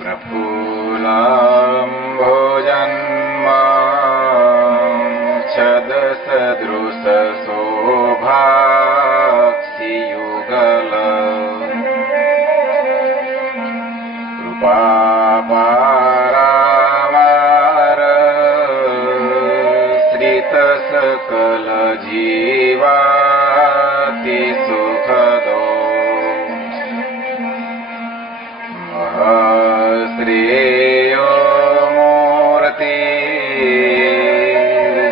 प्रफुल्लम्भोजन्मां छदसदृशशोभाक्षियुगलम् कृपापारावार श्रितसकलजीवाति सुखदो श्रेयो मूर्ति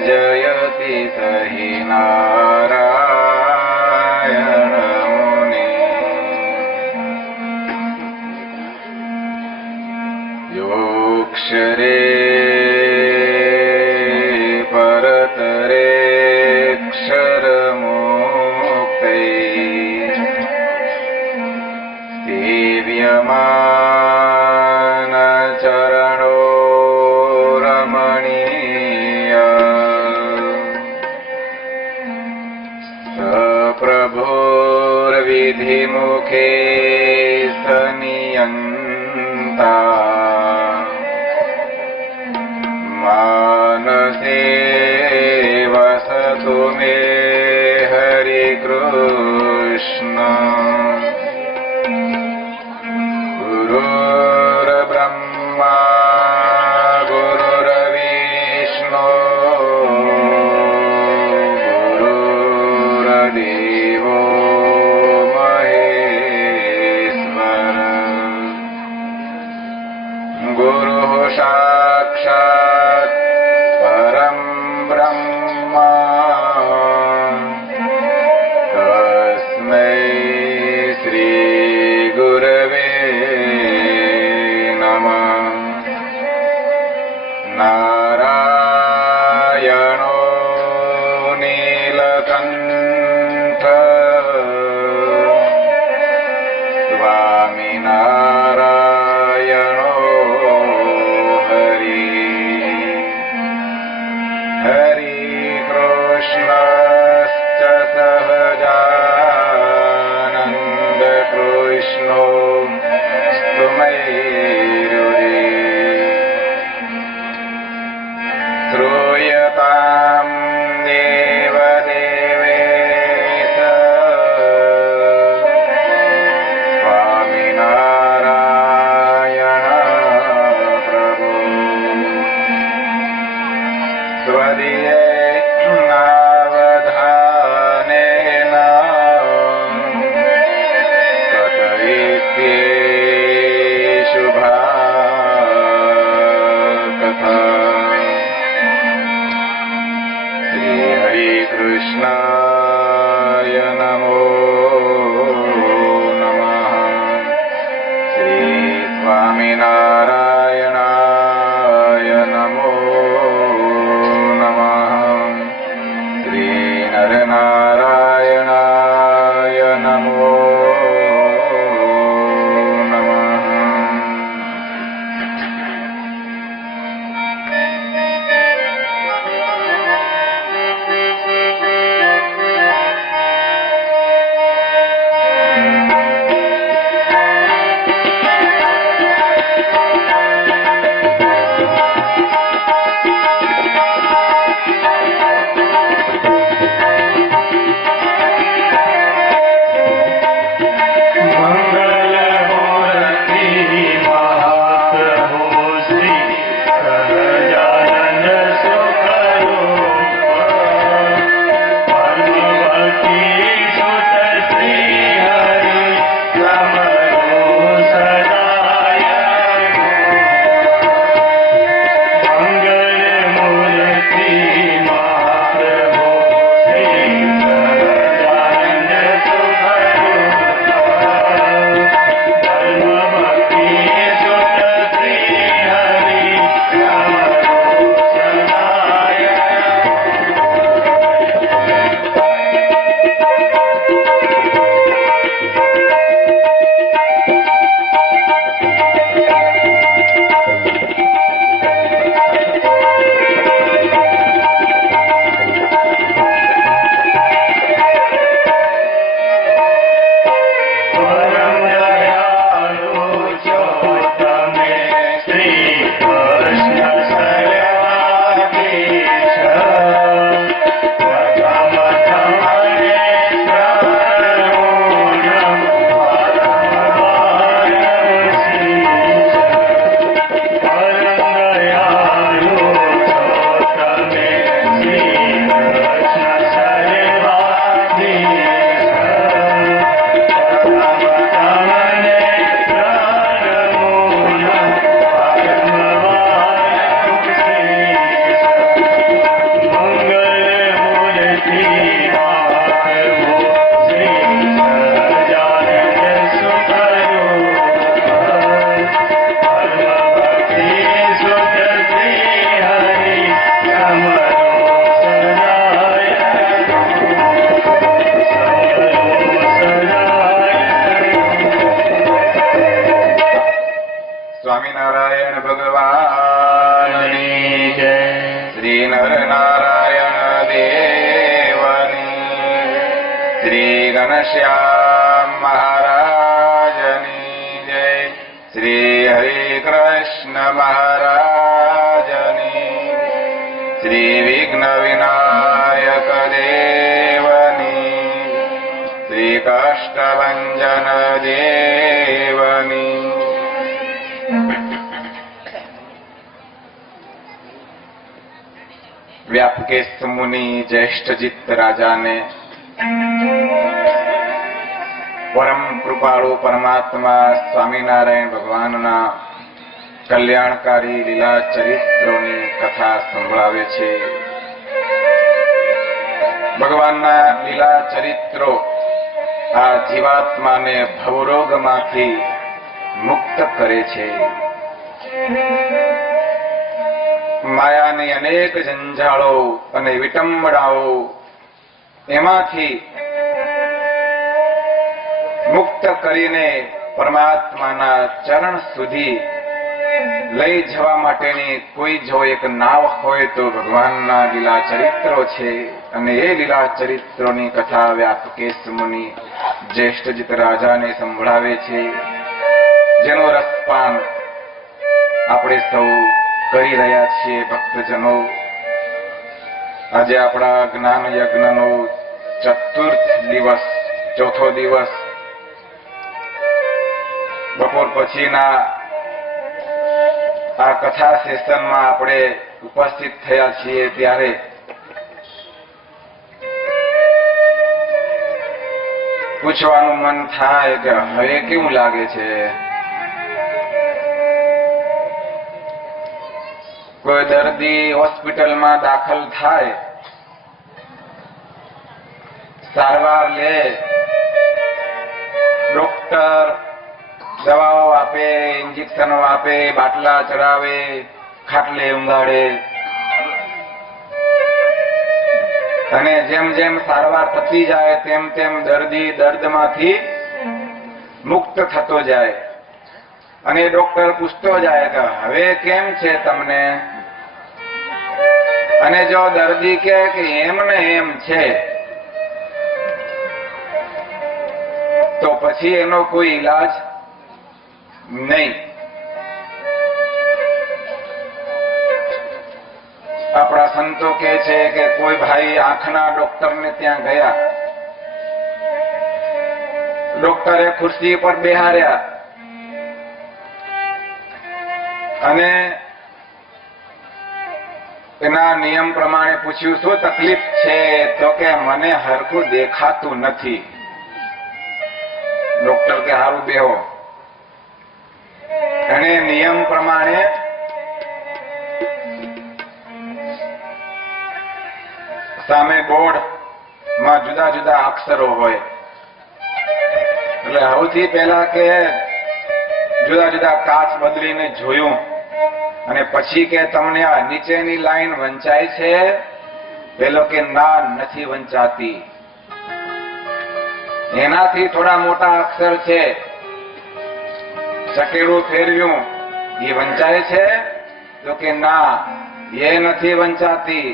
जयति सहि नारायण मुनि योक्षरे परतरेक्षरमुक्तै सेव्यमान चरणो रमणीय सप्रभुर्विधिमुखे सनियन्ता मानसे वसतु मे हरिकृष्ण गुरुर्ब्रह्मा गुरुर्विष्णु गुरुर्देवो महेश्वर गुरुः साक्षात् परं ब्रह्म तस्मै श्री गुरवे नारायणो नीलकण्ठ स्वामिनारायणो हरि हरिकृष्णश्च सहजानन्दकृष्णो स्तुमैरुरे श्रूयतां देवदेवेश स्वामिनारायण સ્વામિનારાયણ ભગવાનની જય. શ્રી નરનારાયણ દેવની, શ્રી ઘનશ્યામ મહારાજની જય. શ્રી હરિકૃષ્ણ મહારાજની, શ્રી વિઘ્ન વિનાયક દેવની, શ્રી કષ્ટભંજન દેવની. વ્યાપકેશ મુનિ જ્યેષ્ઠજીત રાજાને પરમ કૃપાળુ પરમાત્મા સ્વામિનારાયણ ભગવાનના કલ્યાણકારી લીલા ચરિત્રોની કથા સંભળાવે છે. ભગવાનના લીલા ચરિત્રો આ જીવાત્માને ભવરોગમાંથી મુક્ત કરે છે. માયાની અનેક જંજાળો અને વિટંબણાઓ એમાંથી મુક્ત કરીને પરમાત્માના ચરણ સુધી લઈ જવા માટેની કોઈ જો એક નાવ હોય તો ભગવાનના લીલા ચરિત્રો છે. અને એ લીલા ચરિત્રોની કથા વ્યાપકેશ મુનિ જ્યેષ્ઠજીત રાજાને સંભળાવે છે, જેનો રસપાન આપણે સૌ કરી રહ્યા છીએ ભક્તજનો. આજે આપણા જ્ઞાન યજ્ઞનો ચતુર્થ દિવસ, ચોથો દિવસ. બપોર પછીના આ કથા સેશનમાં આપણે ઉપસ્થિત થયા છીએ ત્યારે પૂછવાનું મન થાય કે હવે કેવું લાગે છે? કોઈ દર્દી હોસ્પિટલમાં દાખલ થાય, સારવાર લે, ડોક્ટર દવાઓ આપે, ઇન્જેક્શનો આપે, બાટલા ચડાવે, ખાટલે ઊંઘાડે, અને જેમ જેમ સારવાર થતી જાય તેમ તેમ દર્દી દર્દમાંથી મુક્ત થતો જાય. અને ડોક્ટર પૂછતો જાય કે હવે કેમ છે તમને? અને જો દર્દી કહે કે એમ ને એમ છે, તો પછી એનો કોઈ ઈલાજ નહીં. આપણા સંતો કહે છે કે કોઈ ભાઈ આંખના ડોક્ટરને ત્યાં ગયા, ડોક્ટરે ખુરશી પર બેહાર્યા અને એના નિયમ પ્રમાણે પૂછ્યું શું તકલીફ છે? તો કે મને હરખું દેખાતું નથી. ડોક્ટર કે હારું બેહો. એને નિયમ પ્રમાણે સામે બોર્ડમાં જુદા જુદા અક્ષરો હોય, એટલે સૌથી પહેલા કે જુદા જુદા કાચ બદલીને જોયું અને પછી કે તમને આ નીચેની લાઈન વંચાય છે? પેલો કે ના, નથી વંચાતી. એનાથી થોડા મોટા અક્ષર છે, સકેડું ફેરવ્યું, એ વંચાય છે? તો કે ના, એ નથી વંચાતી.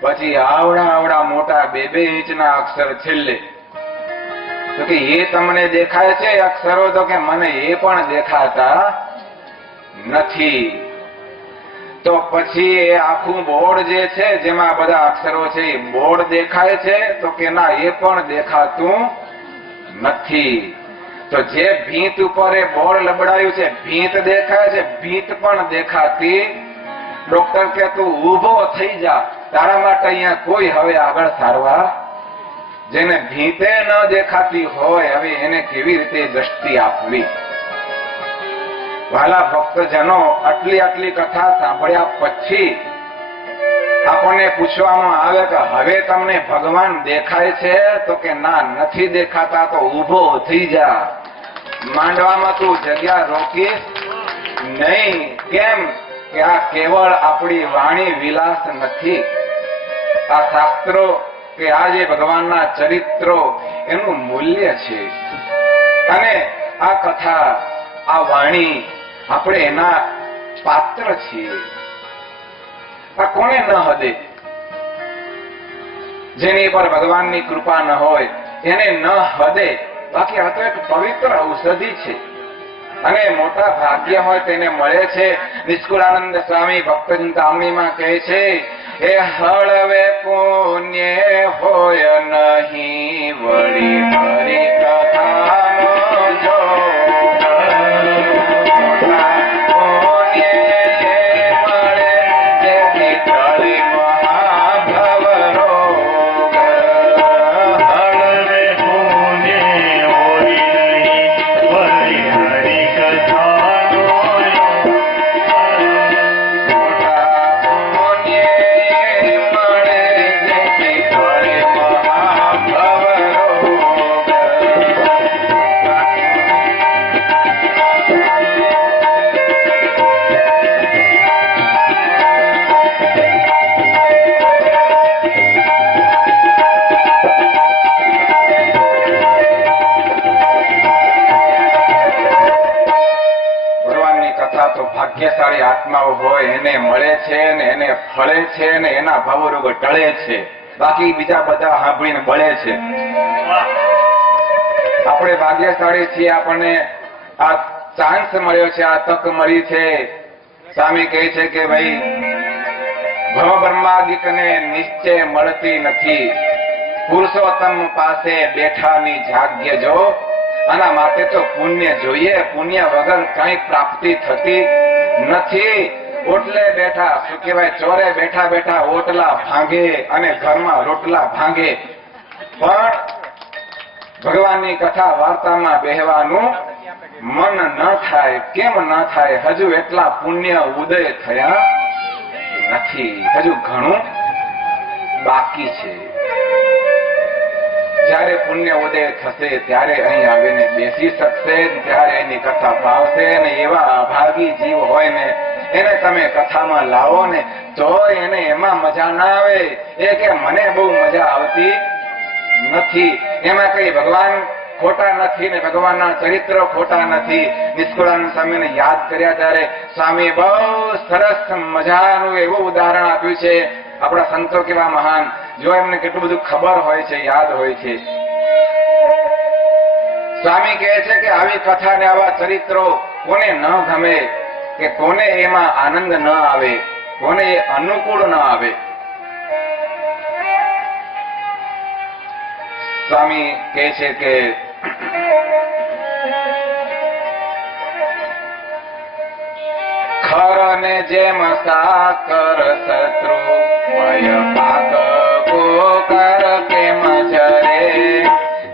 પછી આવડા આવડા મોટા 2-2 ઇંચના અક્ષર છેલ્લે, તો કે એ તમને દેખાય છે અક્ષરો? તો કે મને એ પણ દેખાતા નથી. તો પછી એ આખું બોર્ડ જે છે જેમાં બધા અક્ષરો છે એ બોર્ડ દેખાય છે? તો કે ના, એ પણ દેખાતું નથી. તો જે ભીંત ઉપર એ બોર્ડ લબડાયું છે, ભીંત દેખાય છે, ભીંત પણ દેખાતી. ડોક્ટર કે તું ઊભો થઈ જા, તારા માટે અહીંયા કોઈ હવે આગળ સારવાર. જેને ભીંતે ન દેખાતી હોય, હવે એને કેવી રીતે દ્રષ્ટિ આપવી? વાલા ભક્તજનો, આટલી કથા સાંભળ્યા પછી આપણને પૂછવામાં આવે કે હવે તમને ભગવાન દેખાય છે? તો કે ના, નથી દેખાતા. તો ઊભો થઈ જા, માંડવામાં તું જગ્યા રોકીશ નહીં. કેમ કે આ કેવળ આપણી વાણી વિલાસ નથી. આ શાસ્ત્રો કે આ જે ભગવાનના ચરિત્રો એનું મૂલ્ય છે. અને આ કથા, આ વાણી, આપણે એના પાત્ર છીએ. આ કોને ન હદે? જેની પર ભગવાનની કૃપા ન હોય એને ન હદે. બાકી આ તો એક પવિત્ર ઔષધિ છે અને મોટા ભાગ્ય હોય તેને મળે છે. નિષ્કુળાનંદ સ્વામી ભક્ત ચિંતામણીમાં કહે છે, એ હળવે પુણ્ય હોય નહીં વળી હરી કથાનો જો ભાગ્યશાળી આત્માઓ હોય એને મળે છે ને એને ફળે છે ને એના ભાવરોગ ટળે છે. બાકી બીજા બધા સાંભળીને બળે છે. આપણે ભાગ્યશાળી છીએ, આપણને આ ચાન્સ મળ્યો છે, આ તક મળી છે. સ્વામી કહે છે કે ભાઈ ભવ બ્રહ્માદિકને નિશ્ચય મળતી નથી, પુરુષોત્તમ પાસે બેઠાની જાગ્ય જો. આના માટે તો પુણ્ય જોઈએ. પુણ્ય વગર કઈ પ્રાપ્તિ થતી નથી. ઓટલે બેઠા શું કહેવાય, ચોરે બેઠા બેઠા ઓટલા ભાંગે અને ઘરમાં રોટલા ભાંગે. પણ ભગવાનની કથા વાર્તામાં બેહવાનું મન ન થાય. કેમ ન થાય? હજુ એટલા પુણ્ય ઉદય થયા નથી, હજુ ઘણું બાકી છે. જયારે પુણ્ય ઉદય થશે ત્યારે અહીં આવીને બેસી શકશે, ત્યારે એની કથા ભાવશે. અને એવા અભાગી જીવ હોય ને એને તમે કથામાં લાવો ને તો એને એમાં મજા ના આવે. એ કે મને બહુ મજા આવતી નથી. એમાં કઈ ભગવાન ખોટા નથી ને ભગવાનના ચરિત્રો ખોટા નથી. નિષ્કુળાનંદ સ્વામીને યાદ કર્યા ત્યારે સ્વામી બહુ સરસ મજાનું એવું ઉદાહરણ આપ્યું છે. આપણા સંતો કેવા મહાન, જો એમને કેટલું બધું ખબર હોય છે, યાદ હોય છે. સ્વામી કહે છે કે આવી કથા ને આવા ચરિત્રો કોને ન ગમે, કે કોને એમાં આનંદ ન આવે, કોને એ અનુકૂળ ન આવે. સ્વામી કહે છે કે ખર ને જેમ સાકર શત્રુ ભય પાક કર કેમ જરે,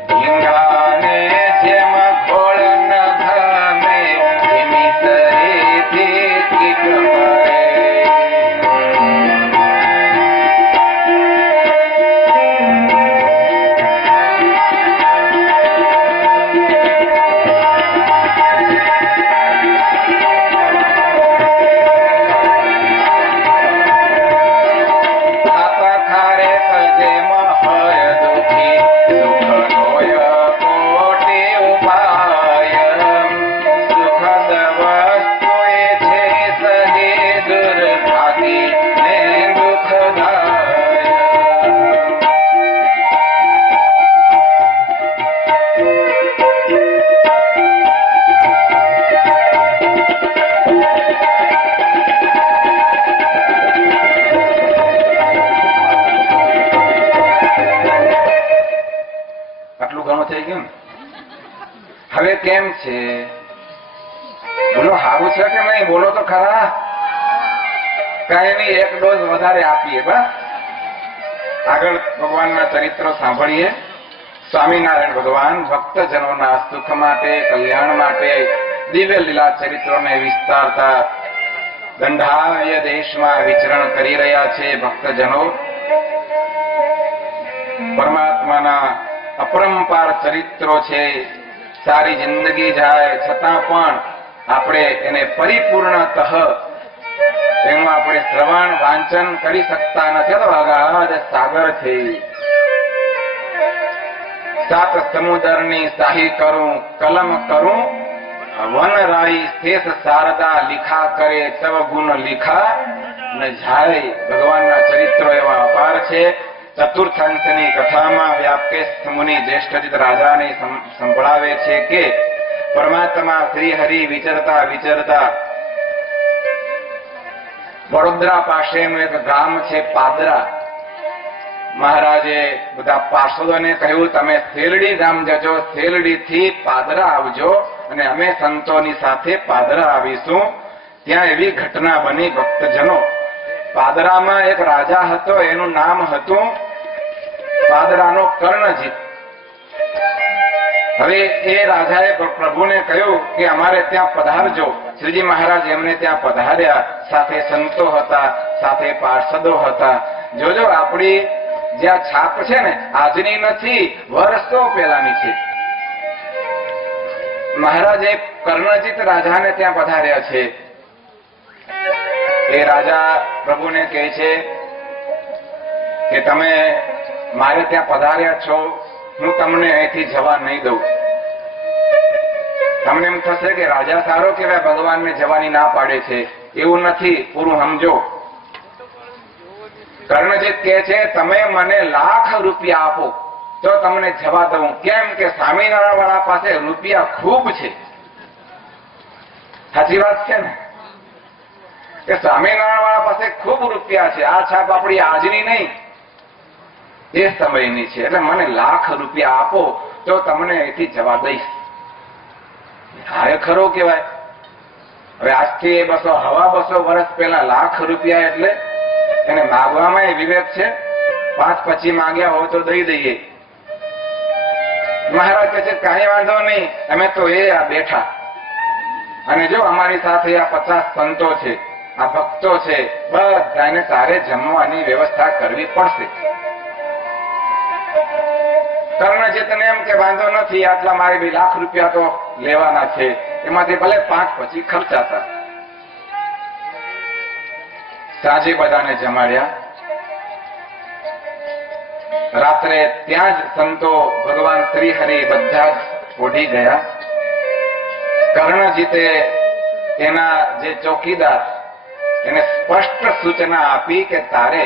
ઢીંગાને જેમ ઘોળ ન ગમે ધીમી શરીરથી કીટ મરે. હવે કેમ છે? બોલો, સારું છે કે નહીં? બોલો તો ખરા. કઈ નહીં, એક ડોઝ વધારે આપીએ. બસ આગળ ભગવાનના ચરિત્રો સાંભળીએ. સ્વામિનારાયણ ભગવાન ભક્તજનોના સુખ માટે, કલ્યાણ માટે દિવ્ય લીલા ચરિત્રોને વિસ્તારતા ગંધાવ્ય દેશમાં વિચરણ કરી રહ્યા છે. ભક્તજનો પરમાત્માના અપરંપાર ચરિત્રો છે. સારી જિંદગી જાય છતાં પણ આપણે એને પરિપૂર્ણતઃ એનું આપણે શ્રવણ વાંચન કરી શકતા નથી. તો અગાધ સાગર છે. સાત સમુદ્રની શાહી કરું, કલમ કરું વન રાઈ શેષ શારદા લીખા કરે તવ ગુણ લીખા ન જાય. ભગવાનના ચરિત્રો એવા અપાર છે. ચતુર્થ અંશની કથામાં વ્યાપકેશ મુનિ જ્યેષ્ઠજીત રાજાને સંભળાવે છે કે પરમાત્મા શ્રી હરિ વિચરતા વિચરતા વડોદરા પાસેનું એક ગામ છે પાદરા. મહારાજે બધા પાર્ષદોને કહ્યું, તમે શેરડી ગામ જજો, શેરડી થી પાદરા આવજો અને અમે સંતોની સાથે પાદરા આવીશું. ત્યાં એવી ઘટના બની. ભક્તજનો, પાદરામાં એક રાજા હતો, એનું નામ હતું પાદરાનો કર્ણજીત. હવે એ રાજાએ પ્રભુને કહ્યું કે અમારે ત્યાં પધારજો. શ્રીજી મહારાજ એમને ત્યાં પધાર્યા. સાથે સંતો હતા, સાથે પાર્ષદો હતા. જોજો, આપણી જ્યાં છાપ છે ને, આજની નથી, વર્ષો પહેલાની છે. મહારાજે કર્ણજીત રાજાને ત્યાં પધાર્યા છે. એ રાજા પ્રભુને કહે છે કે તમે મારે ત્યાં પધાર્યા છો, હું તમને અહીંથી જવા નહીં દઉં. તમને એમ થશે કે રાજા સારો કહેવાય, ભગવાનને જવાની ના પાડે છે. એવું નથી, પૂરું સમજો. કર્ણજીત કહે છે, તમે મને ₹1,00,000 આપો તો તમને જવા દઉં. કેમ કે સ્વામિનારાયણ વાળા પાસે રૂપિયા ખૂબ છે. સાચી વાત છે ને, કે સ્વામિનારાયણ વાળા પાસે ખૂબ રૂપિયા છે. આ છાપ આપણી આજની નહીં, એ સમયની છે. એટલે મને ₹1,00,000 આપો તો તમને અહીંથી જવા દઈશ. હા, એ ખરો કહેવાય. હવે આજથી 200 વર્ષ પહેલા ₹1,00,000 એટલે એને માગવામાં વિવેક છે. 5 પછી માંગ્યા હોય તો દઈ દઈએ. મહારાજ કહે છે, કાંઈ વાંધો નહીં, અમે તો આ બેઠા. અને જો અમારી સાથે આ 50 સંતો છે, આ ભક્તો છે, બધાને તારે જમવાની વ્યવસ્થા કરવી પડશે. કર્ણજીતને એમ કે વાંધો નથી, આટલા મારે ₹2,00,000 તો લેવાના છે, એમાંથી ભલે 5 પછી ખર્ચાતા. સાંજે બધાને જમાડ્યા. રાત્રે ત્યાં જ સંતો ભગવાન શ્રી હરિ બધા જ ઓઢી ગયા. કર્ણજીતે એના જે ચોકીદાર એને સ્પષ્ટ સૂચના આપી કે તારે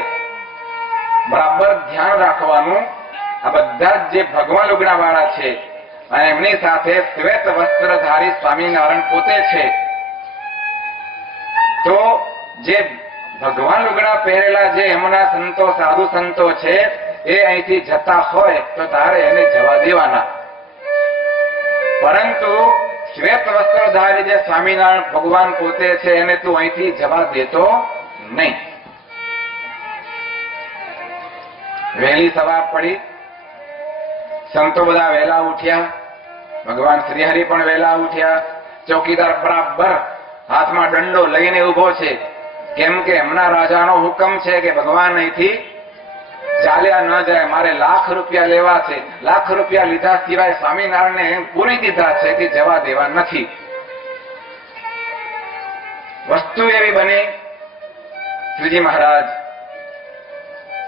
બરાબર ધ્યાન રાખવાનું. આ બધા જ જે ભગવાન લુગડા વાળા છે અને એમની સાથે શ્વેત વસ્ત્રધારી સ્વામિનારાયણ પોતે છે, તો જે ભગવાન લુગડા પહેરેલા જે એમના સંતો, સાધુ સંતો છે, એ અહીંથી જતા હોય તો તારે એને જવા દેવાના. પરંતુ શ્વેત વસ્ત્રધારી જે સ્વામિનારાયણ ભગવાન પોતે છે એને તું અહીંથી જવા દેતો નહીં. વહેલી સવાર પડી. સંતો બધા વહેલા ઉઠ્યા. ભગવાન શ્રીહરિ પણ વહેલા ઉઠ્યા. ચોકીદાર બરાબર હાથમાં દંડો લઈને ઉભો છે. કેમ કે એમના રાજાનો હુકમ છે કે ભગવાન અહીંથી ચાલ્યા ન જાય, મારે ₹1,00,000 લેવા છે. ₹1,00,000 લીધા સિવાય સ્વામિનારાયણને પૂરી દીધા છે કે જવા દેવા નથી. વસ્તુ એવી બની, શ્રીજી મહારાજ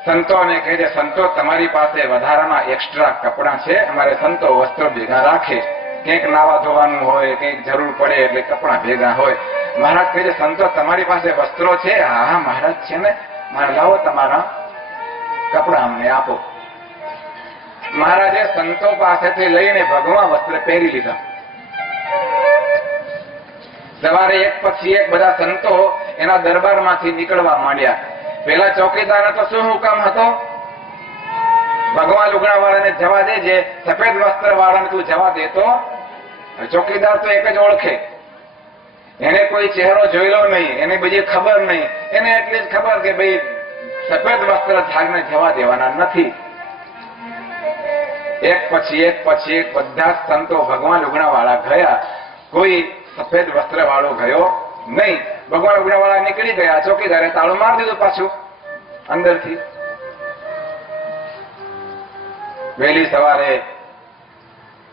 સંતોને કહે છે, સંતો તમારી પાસે વધારાના એક્સ્ટ્રા કપડાં છે? અમારે સંતો વસ્ત્રો ભેગા રાખે, કંઈક નાવા ધોવાનું હોય, કંઈક જરૂર પડે એટલે કપડાં ભેગા હોય. મહારાજ કહે છે, સંતો તમારી પાસે વસ્ત્રો છે? હા મહારાજ છે ને. મારે લાવો તમારા કપડા અમને આપો. મહારાજે સંતો પાસેથી લઈને ભગવાન વસ્ત્ર પહેરી લીધા. સવારે એક પછી એક બધા સંતો એના દરબારમાંથી નીકળવા માંડ્યા. પેલા ચોકીદાર તો શું હુકમ હતો? ભગવાન લુગડા વાળાને જવા દેજે, સફેદ વસ્ત્ર વાળાને તું જવા દેતો. ચોકીદાર તો એક જ ઓળખે, એને કોઈ ચહેરો જોયેલો નહીં, એને બીજી ખબર નહીં. એને એટલી જ ખબર કે ભાઈ સફેદ વસ્ત્ર ધારીને જવા દેવાના નથી. એક પછી એક બધા સંતો ભગવાન લુગડા વાળા ગયા. કોઈ સફેદ વસ્ત્ર વાળો ગયો નહીં. ભગવાન લુગડા વાળા નીકળી ગયા. ચોકીદારે તાળું મારી દીધું પાછું અંદરથી. વહેલી સવારે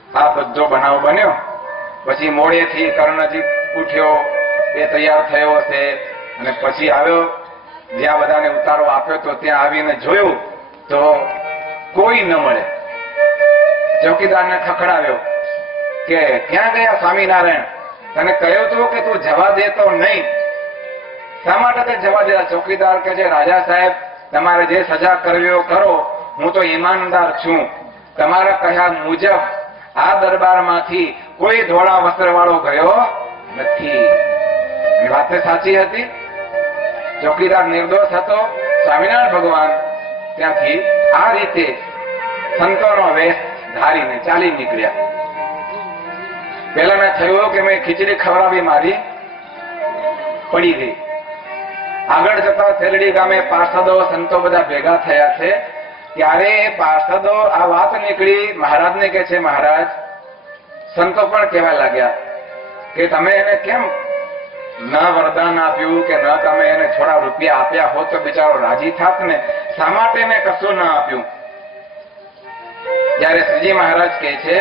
આ બધો બનાવ બન્યો. પછી મોડેથી કર્ણજીત ઉઠ્યો, એ તૈયાર થયો હશે અને પછી આવ્યો. જ્યાં બધાને ઉતારો આપ્યો તો ત્યાં આવીને જોયું તો કોઈ ન મળે. ચોકીદારને ખખડાવ્યો કે ક્યાં ગયા સ્વામિનારાયણ? તને કહ્યું તું કે તું જવા દેતો નહીં, શા માટે તે જવા દેતા? ચોકીદાર કે છે, રાજા સાહેબ તમારે જે સજા કરવી કરો, હું તો ઈમાનદાર છું, તમારા કહ્યા મુજબ આ દરબારમાંથી કોઈ ધોળા વસ્ત્ર વાળો ગયો નથી. એ વાત સાચી હતી. ચોકીદાર નિર્દોષ હતો. સ્વામિનારાયણ ભગવાન ત્યાંથી આ રીતે સંતોનો વેશ ધારીને ચાલી નીકળ્યા. પેલા મેં થયું કે મેં ખીચડી ખવડાવી મારી પડી ગઈ. આગળ જતા શેરડી ગામે પાર્ષદો સંતો બધા ભેગા થયા છે. ત્યારે એ પાર્ષદો આ વાત નીકળી મહારાજને કે છે, મહારાજ સંતો પણ કહેવા લાગ્યા કે તમે એને કેમ ન વરદાન આપ્યું કે ન તમે એને થોડા રૂપિયા આપ્યા હોત તો બિચારો રાજી થાત ને, શા માટે એને કશું ન આપ્યું? ત્યારે શ્રીજી મહારાજ કહે છે,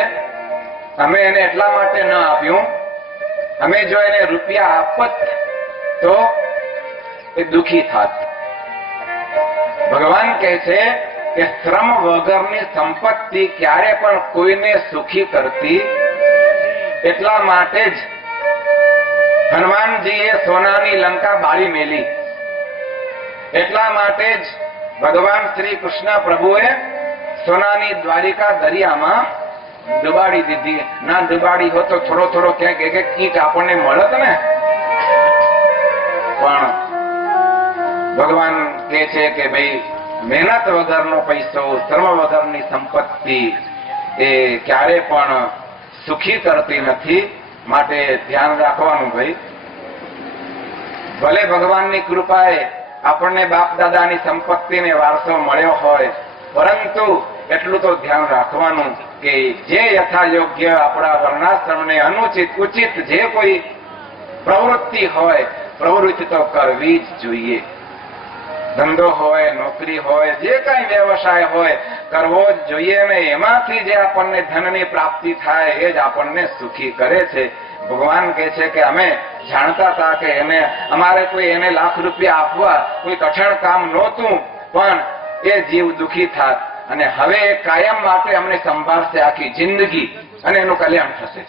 અમે એને એટલા માટે ન આપ્યું, અમે જો એને રૂપિયા આપત તો એ દુખી થાત. ભગવાન કહે છે કે શ્રમ વગરની સંપત્તિ ક્યારે પણ કોઈને સુખી કરતી, એટલા માટે જ હનુમાનજીએ સોનાની લંકા બાળી મેલી. એટલા માટે જ ભગવાન શ્રી કૃષ્ણ પ્રભુએ સોનાની દ્વારિકા દરિયામાં ડુબાડી દીધી. ના ડુબાડી હોત તો થોડો થોડો ક્યાંક એક એક કીટ આપણને મળત ને. પણ ભગવાન કહે છે કે ભાઈ મહેનત વગરનો પૈસો, શ્રમ વગરની સંપત્તિ એ ક્યારે પણ સુખી કરતી નથી. માટે ધ્યાન રાખવાનું ભાઈ. ભલે ભગવાનની કૃપાએ આપણને બાપ દાદાની સંપત્તિને વારસો મળ્યો હોય, પરંતુ એટલું તો ધ્યાન રાખવાનું કે જે યથા યોગ્ય આપણા વર્ણાશ્રમને અનુચિત ઉચિત જે કોઈ પ્રવૃત્તિ હોય, પ્રવૃત્તિ તો કરવી જ જોઈએ. ધંધો હોય, નોકરી હોય, જે કઈ વ્યવસાય હોય, કરવો જ જોઈએ ને. એમાંથી જે આપણને ધનની પ્રાપ્તિ થાય એ જ આપણને સુખી કરે છે. ભગવાન કહે છે કે અમે જાણતા હતા કે એને અમારે કોઈ એને લાખ રૂપિયા આપવા કોઈ કઠણ કામ નહોતું, પણ એ જીવ દુખી થાત અને હવે એ કાયમ માટે અમને સંભાળશે આખી જિંદગી અને એનું કલ્યાણ થશે.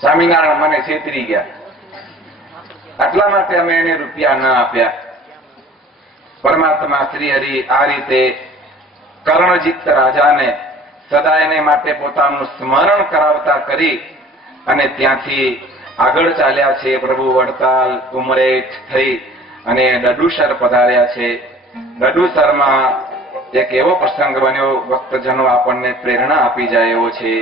સ્વામિનારાયણ મને છેતરી ગયા, આટલા માટે અમે એને રૂપિયા ન આપ્યા. પરમાત્મા શ્રી હરિ આ રીતે કર્ણજીત રાજાને સદા એને માટે પોતાનું સ્મરણ કરાવતા કરી અને ત્યાંથી આગળ ચાલ્યા છે. પ્રભુ વડતાલ ઉમરેઠ થઈ અને ડડુસર પધાર્યા છે. ડડુસરમાં એક એવો પ્રસંગ બન્યો, ભક્તજનો આપણને પ્રેરણા આપી જાય એવો છે.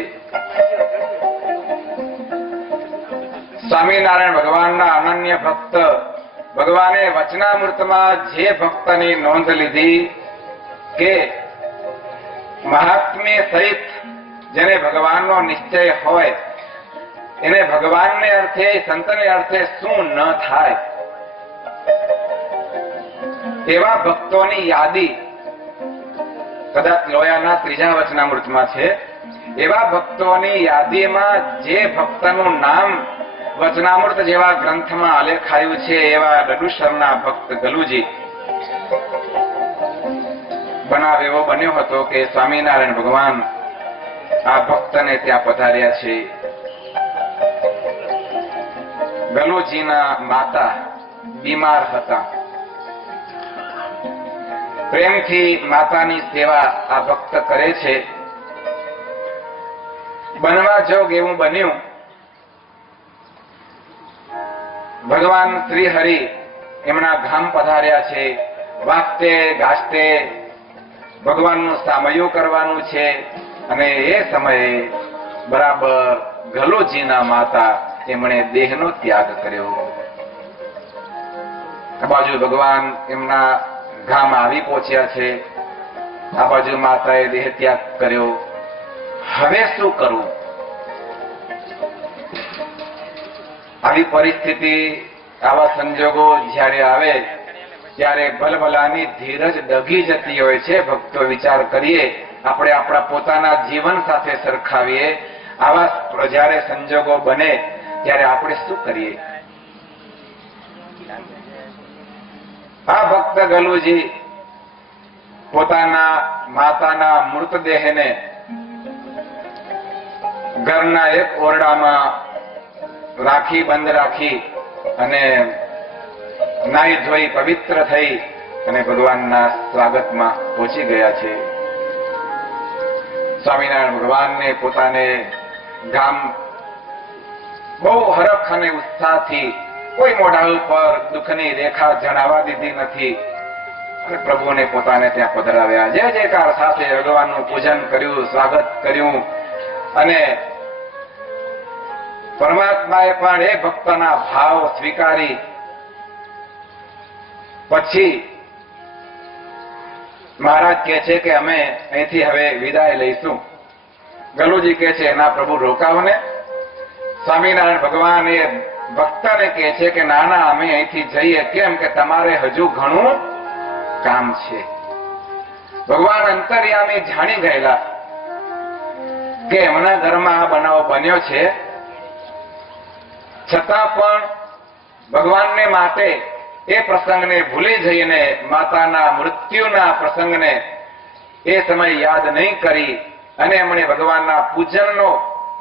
સ્વામિનારાયણ ભગવાનના અનન્ય ભક્ત, ભગવાને વચનામૃતમાં જે ભક્તની નોંધ લીધી કે મહાત્મ્ય સહિત જેને ભગવાનનો નિશ્ચય હોય એને ભગવાનને અર્થે, સંતને અર્થે શું ન થાય, એવા ભક્તોની યાદી કદાચ લોયાના ત્રીજા વચનામૃતમાં છે. એવા ભક્તોની યાદીમાં જે ભક્તનું નામ વચનામૃત જેવા ગ્રંથમાં આલેખાયું છે એવા ડડુસરના ભક્ત ગલુજી. બનાવ એવો બન્યો હતો કે સ્વામિનારાયણ ભગવાન આ ભક્તને ત્યાં પધાર્યા છે. ગલુજીના માતા બીમાર હતા. પ્રેમથી માતાની સેવા આ ભક્ત કરે છે. બનવા જોગ એવું બન્યું, ભગવાન શ્રી હરિ એમના ધામ પધાર્યા છે. વાગતે ગાજતે ભગવાનનું સામયું કરવાનું છે અને એ સમયે બરાબર ગલુજીના માતા એમણે દેહનો ત્યાગ કર્યો. આ બાજુ ભગવાન એમના ગામ આવી પહોંચ્યા છે, આ બાજુ માતાએ દેહ ત્યાગ કર્યો. હવે શું કરવું? આવી પરિસ્થિતિ, આવા સંજોગો જ્યારે આવે ત્યારે ભલભલાની ધીરજ દગી જતી હોય છે. ભક્તો વિચાર કરીએ, આપણે આપણા પોતાના જીવન સાથે સરખાવીએ, આવા જ્યારે સંજોગો બને ત્યારે આપણે શું કરીએ? આ ભક્ત ગલુજી પોતાના માતાના મૃતદેહને ઘરના એક ઓરડામાં રાખી બંધ રાખી અને નાઈ ધોઈ પવિત્ર થઈ અને ભગવાનના સ્વાગતમાં પહોંચી ગયા છે. સ્વામિનારાયણ ભગવાનને પોતાને ગામ બહુ હરખ અને ઉત્સાહથી કોઈ મોઢા ઉપર દુઃખની રેખા જણાવવા દીધી નથી અને પ્રભુને પોતાને ત્યાં પધરાવ્યા. જય જયકાર સાથે ભગવાનનું પૂજન કર્યું, સ્વાગત કર્યું અને પરમાત્માએ પણ એ ભક્તના ભાવ સ્વીકારી પછી મહારાજ કહે છે કે અમે અહીંથી હવે વિદાય લઈશું. ગલુજી કહે છે ના પ્રભુ રોકાવો ને. સ્વામિનારાયણ ભગવાન એ ભક્તને કહે છે કે ના ના અમે અહીંથી જઈએ. કેમ કે તમારે હજુ ઘણું કામ છે. ભગવાન અંતર્યામી જાણી ગયેલા કે એમના ઘરમાં આ બનાવ બન્યો છે, છતાં પણ ભગવાનને માટે એ પ્રસંગને ભૂલી જઈને માતાના મૃત્યુના પ્રસંગને એ સમય યાદ નહીં કરી અને એમણે ભગવાનના પૂજનનો,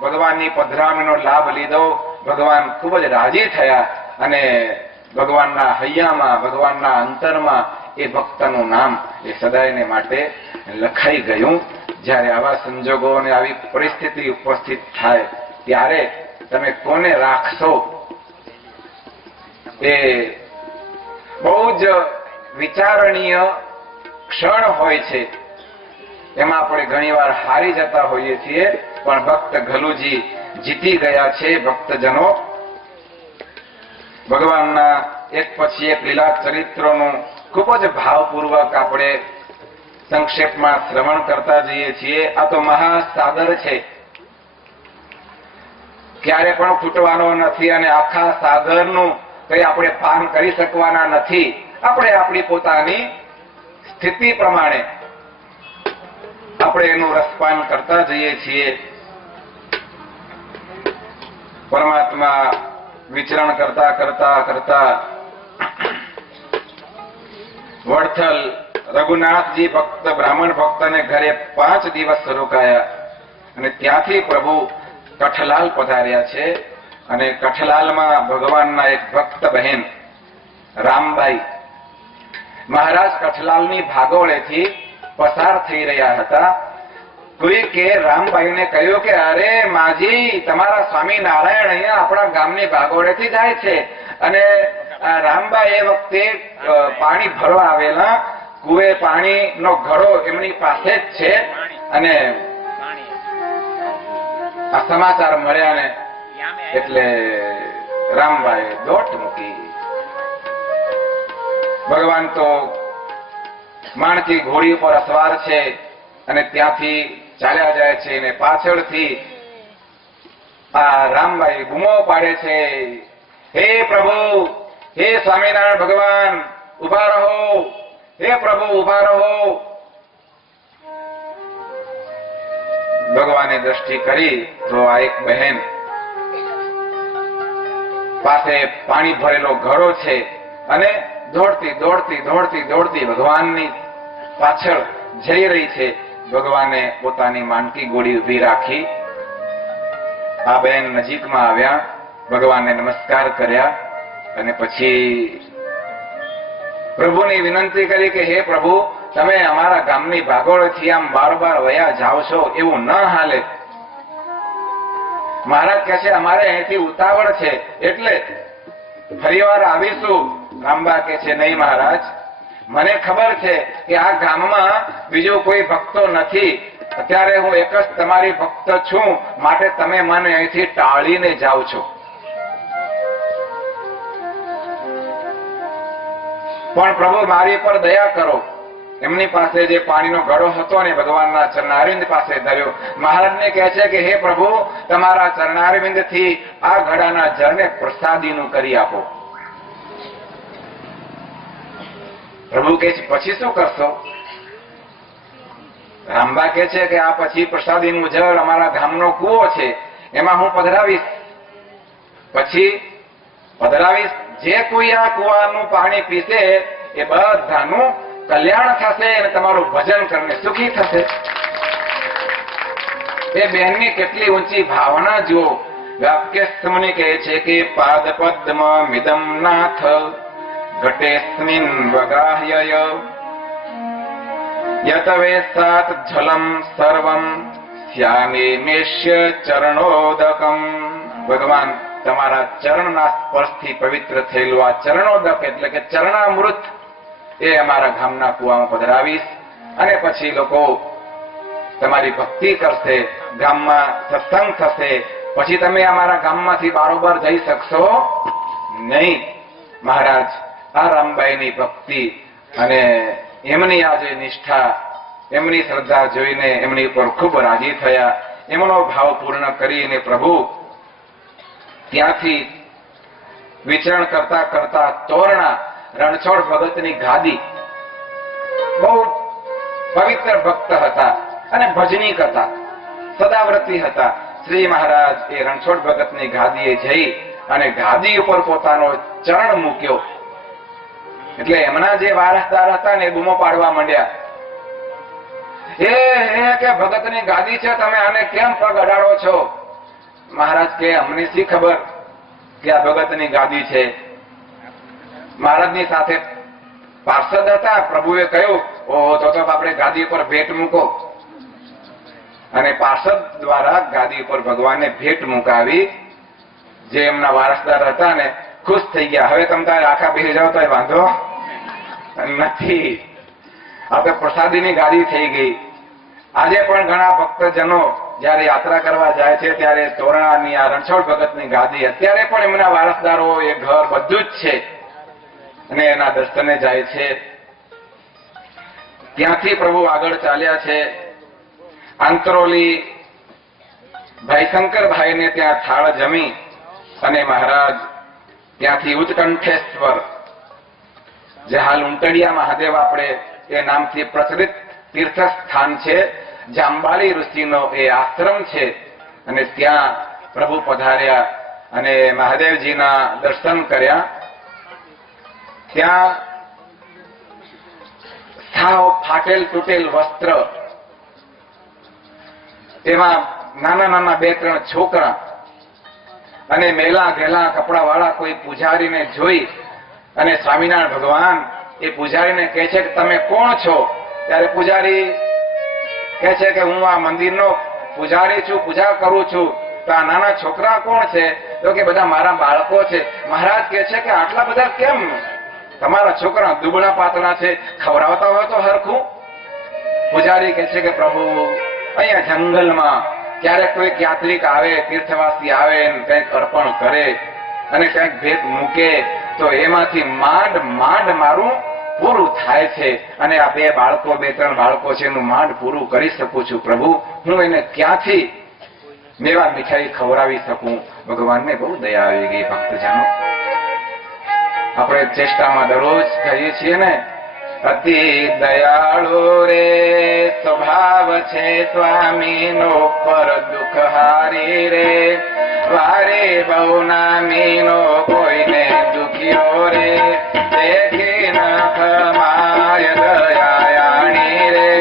ભગવાનની પધરામણીનો લાભ લીધો. ભગવાન ખૂબ જ રાજી થયા અને ભગવાનના હૈયામાં, ભગવાનના અંતરમાં એ ભક્તનું નામ એ સદાયને માટે લખાઈ ગયું. જ્યારે આવા સંજોગો અને આવી પરિસ્થિતિ ઉપસ્થિત થાય ત્યારે તમે કોને રાખશો એ બહુ જ વિચારણીય ક્ષણ હોય છે. એમાં આપણે ઘણીવાર હારી જતા હોઈએ છીએ, પણ ભક્ત ગલુજી જીતી ગયા છે. ભક્તજનો ભગવાનના એક પછી એક લીલા ચરિત્રોનું ખૂબ જ ભાવપૂર્વક આપણે સંક્ષેપમાં શ્રવણ કરતા જઈએ છીએ. આ તો મહાસાગર છે, ક્યારે પણ ખૂટવાનો નથી અને આખા સાગરનું કઈ આપણે પાન કરી શકવાના નથી. આપણે આપણી પોતાની સ્થિતિ પ્રમાણે આપણે એનું રસપાન કરતા જઈએ છીએ. પરમાત્મા વિચરણ કરતા કરતા કરતા વડથલ રઘુનાથજી ભક્ત, બ્રાહ્મણ ભક્તને ઘરે 5 દિવસ રોકાયા અને ત્યાંથી પ્રભુ કઠલાલ પધાર્યા છે. અને કઠલાલમાં ભગવાનના એક ભક્ત બહેન રામબાઈ મહારાજ કઠલાલની ભાગોળેથી પસાર થઈ રહ્યા હતા. કોઈકે રામબાઈને કહ્યું કે અરે માજી, તમારા સ્વામિનારાયણ અહીંયા આપણા ગામની ભાગોળેથી જાય છે. અને રામબાઈ એ વખતે પાણી ભરવા આવેલા, કુએ પાણીનો ઘડો એમની પાસે જ છે અને આ સમાચાર મળ્યા ને એટલે રામબાઈ દોટ મૂકી. ભગવાન તો માણકી ઘોડી ઉપર અસવાર છે અને ત્યાંથી ચાલ્યા જાય છે અને પાછળથી આ રામબાઈ બૂમો પાડે છે, હે પ્રભુ, હે સ્વામિનારાયણ ભગવાન, ઉભા રહો, હે પ્રભુ ઉભા રહો. ભગવાને દ્રષ્ટિ કરી તો આ એક બહેન પાસે પાણી ભરેલો ઘડો છે અને દોડતી દોડતી દોડતી દોડતી ભગવાનની પાછળ જઈ રહી છે. ભગવાને પોતાની માનકી ગોળી ઉભી રાખી. આ બહેન નજીકમાં આવ્યા, ભગવાનને નમસ્કાર કર્યા અને પછી પ્રભુની વિનંતી કરી કે હે પ્રભુ, તમે અમારા ગામની ભાગોળથી આમ બાર વયા જાઓ છો, એવું ન હાલે. મહારાજ કહે છે અમારે અહીંથી ઉતાવળ છે એટલે ફરીવાર આવીશું. રામબા કહે છે નહીં મહારાજ, મને ખબર છે કે આ ગામમાં બીજો કોઈ ભક્તો નથી, અત્યારે હું એક જ તમારી ભક્ત છું, માટે તમે મને અહીંથી ટાળીને જાઓ છો. પણ પ્રભુ મારી પર દયા કરો. એમની પાસે જે પાણીનો ઘડો હતો ને ભગવાનના ચરણારવિંદ પાસે ધર્યો. મહારાજને કહે છે કે હે પ્રભુ, તમારા ચરણારવિંદથી આ ઘડાના જળને પ્રસાદીનું કરી આપો. પ્રભુ કહે છે પછી શું કરશો? રામબા કહે છે કે આ પછી પ્રસાદીનું જળ અમારા ગામનો કૂવો છે, એમાં હું પધરાવીશ. પછી પધરાવીશ, જે કોઈ આ કૂવાનું પાણી પીશે એ બધાનું કલ્યાણ થશે અને તમારું ભજન કરીને સુખી થશે. એ બહેનની કેટલી ઊંચી ભાવના જુઓ વ્યાપકેસ્મુનિ કહે છે કે પાદ પદ્મ મિદમ નાથ ઘટેસ્મિન વગાહ્ય યત વેસાત જલમ સર્વમ શ્યામે મેષ્ય ચરણોદકમ. ભગવાન તમારા ચરણના સ્પર્શથી પવિત્ર થયેલું આ ચરણોદક એટલે કે ચરણામૃત એ અમારા ગામના કુવામાં પધરાવીશ અને પછી લોકો તમારી ભક્તિ કરશે, ગામમાં સત્સંગ થશે, પછી તમે અમારા ગામમાંથી બારોબાર જઈ શકશો નહીં. મહારાજ આ રામબાઈની ભક્તિ અને એમની આ જે નિષ્ઠા, એમની શ્રદ્ધા જોઈને એમની ઉપર ખૂબ રાજી થયા. એમનો ભાવ પૂર્ણ કરીને પ્રભુ ત્યાંથી વિચરણ કરતા કરતા તોરણા રણછોડ ભગતની ગાદી, બહુ પવિત્ર ભક્ત હતા અને ભજનીક હતા, સદાવ્રતી હતા. શ્રી મહારાજ એ રણછોડ ભગતની ગાદીએ જઈ અને ગાદી ઉપર પોતાનો ચરણ મૂક્યો. એટલે એમના જે વારસદાર હતા ને એ બૂમો પાડવા માંડ્યા, એ કે ભગતની ગાદી છે, તમે આને કેમ પગ અડાડો છો? મહારાજ કે અમને શી ખબર કે આ ભગતની ગાદી છે. મહારાજની સાથે પાર્ષદ હતા. પ્રભુએ કહ્યું, ઓહો, તો આપણે ગાદી ઉપર ભેટ મૂકો. અને પાર્ષદ દ્વારા ગાદી ઉપર ભગવાનને ભેટ મુકાવી. જે એમના વારસદાર હતા ને ખુશ થઈ ગયા. હવે તમે તારે આખા બેસી જાવ તો વાંધો નથી, આ તો પ્રસાદીની ગાદી થઈ ગઈ. આજે પણ ઘણા ભક્તજનો જયારે યાત્રા કરવા જાય છે ત્યારે તોરણાની આ રણછોડ ભગતની ગાદી, અત્યારે પણ એમના વારસદારો, એ ઘર બધું જ છે અને એના દર્શને જાય છે. ત્યાંથી પ્રભુ આગળ ચાલ્યા છે. આંતરોલી ભાઈ શંકરભાઈને ત્યાં થાળ જમી અને મહારાજ ત્યાંથી ઉત્કંઠેશ્વર, જે હાલ ઉંટડિયા મહાદેવ આપણે એ નામથી પ્રચલિત તીર્થ સ્થાન છે, જાંબાલી ઋષિનો એ આશ્રમ છે, અને ત્યાં પ્રભુ પધાર્યા અને મહાદેવજીના દર્શન કર્યા. ત્યાં સાવ ફાટેલ તૂટેલ વસ્ત્ર, એમાં નાના નાના 2-3 છોકરા અને મેલા ઘેલા કપડા વાળા કોઈ પૂજારીને જોઈ અને સ્વામિનારાયણ ભગવાન એ પૂજારીને કહે છે કે તમે કોણ છો? ત્યારે પૂજારી કહે છે કે હું આ મંદિરનો પૂજારી છું, પૂજા કરું છું. તો આ નાના છોકરા કોણ છે? તો કે બધા મારા બાળકો છે. મહારાજ કહે છે કે આટલા બધા કેમ? તમારા છોકરા દુબળા પાતળા છે, ખવડાવતા હોય તો હરખું. પૂજારી કહે છે કે પ્રભુ, અહીંયા જંગલમાં ક્યારેક કોઈક યાત્રિક આવે, તીર્થવાસી આવે, કંઈક અર્પણ કરે અને કંઈક ભેટ મૂકે તો એમાંથી માંડ માંડ મારું પૂરું થાય છે. અને આ 2 બાળકો, 2-3 બાળકો છે, એનું માંડ પૂરું કરી શકું છું. પ્રભુ, હું એને ક્યાંથી મેવા મીઠાઈ ખવડાવી શકું? ભગવાનને બહુ દયા આવી ગઈ. ભક્તજનો, આપણે ચેષ્ટામાં દરરોજ કહીએ છીએ ને, અતિ દયાળુ રે સ્વભાવ છે સ્વામીનો, પર દુઃખ હારી રે વારે બહુ નામીનો, કોઈને દુખ્યો રે દેખી ન ખમાય દયાયાણી રે.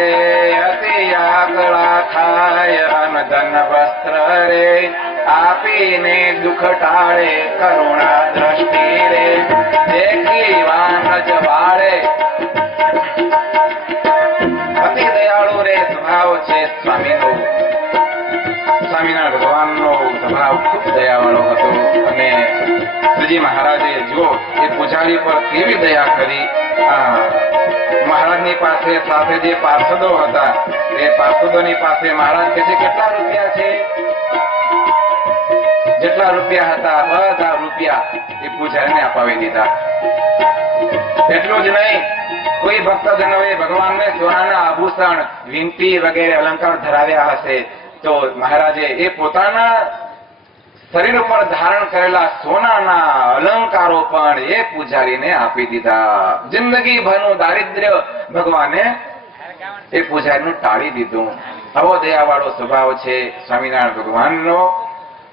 અતિ આગળા થાય અન ધન વસ્ત્ર રે, આપીને દુઃખ ટાળે કરુણા દ્રષ્ટિ રે. દેખી વાન જ વાળે, અતિ દયાળુ રે સ્વભાવ છે સ્વામીનો. સ્વામિનારાયણ ભગવાનનો સ્વભાવ ખૂબ દયાવાળો હતો. અને શ્રીજી મહારાજે જો એ પૂજારી પર કેવી દયા કરી. મહારાજની પાસે સાથે જે પાર્ષદો હતા, એ પાર્ષદોની પાસે મહારાજ કહે છે, કેટલા રૂપિયા છે? જેટલા રૂપિયા હતા બધા રૂપિયા એ પૂજારીને અપાવી દીધા. એટલું જ નહીં, કોઈ ભક્તજનોએ ભગવાનને સોનાના આભૂષણ, વીંટી વગેરે અલંકાર ધરાવ્યા હશે તો મહારાજે એ પોતાના શરીર ઉપર ધારણ કરેલા સોનાના અલંકારો પણ એ પૂજારીને આપી દીધા. જિંદગી ભરનું દારિદ્ર્ય ભગવાને એ પૂજારીનું ટાળી દીધું. આવો દયાવાળો સ્વભાવ છે સ્વામિનારાયણ ભગવાનનો.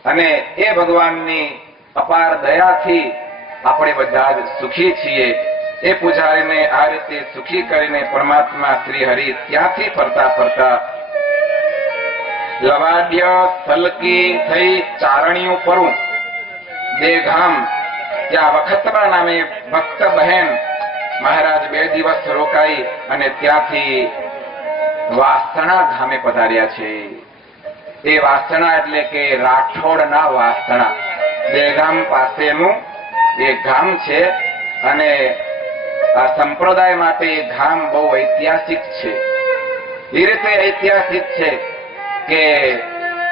અને એ ભગવાનની અપાર દયાથી આપણે બધા જ સુખી છીએ. એ પૂજારીને આ રીતે સુખી કરીને પરમાત્મા શ્રી હરિ ત્યાંથી ફરતા ફરતા લવાડ્ય સલકી થઈ ચારણીયું પરું દેગામ ત્યાં વખતરા નામે ભક્ત બહેન મહારાજ 2 દિવસ રોકાઈ અને ત્યાંથી વાસણા ગામે પધાર્યા છે. એ વાસણા એટલે કે રાઠોડના વાસણા દેગામ પાસેનું એ ગામ છે અને આ સંપ્રદાય માટે એ ગામ બહુ ઐતિહાસિક છે. એ રીતે ઐતિહાસિક છે કે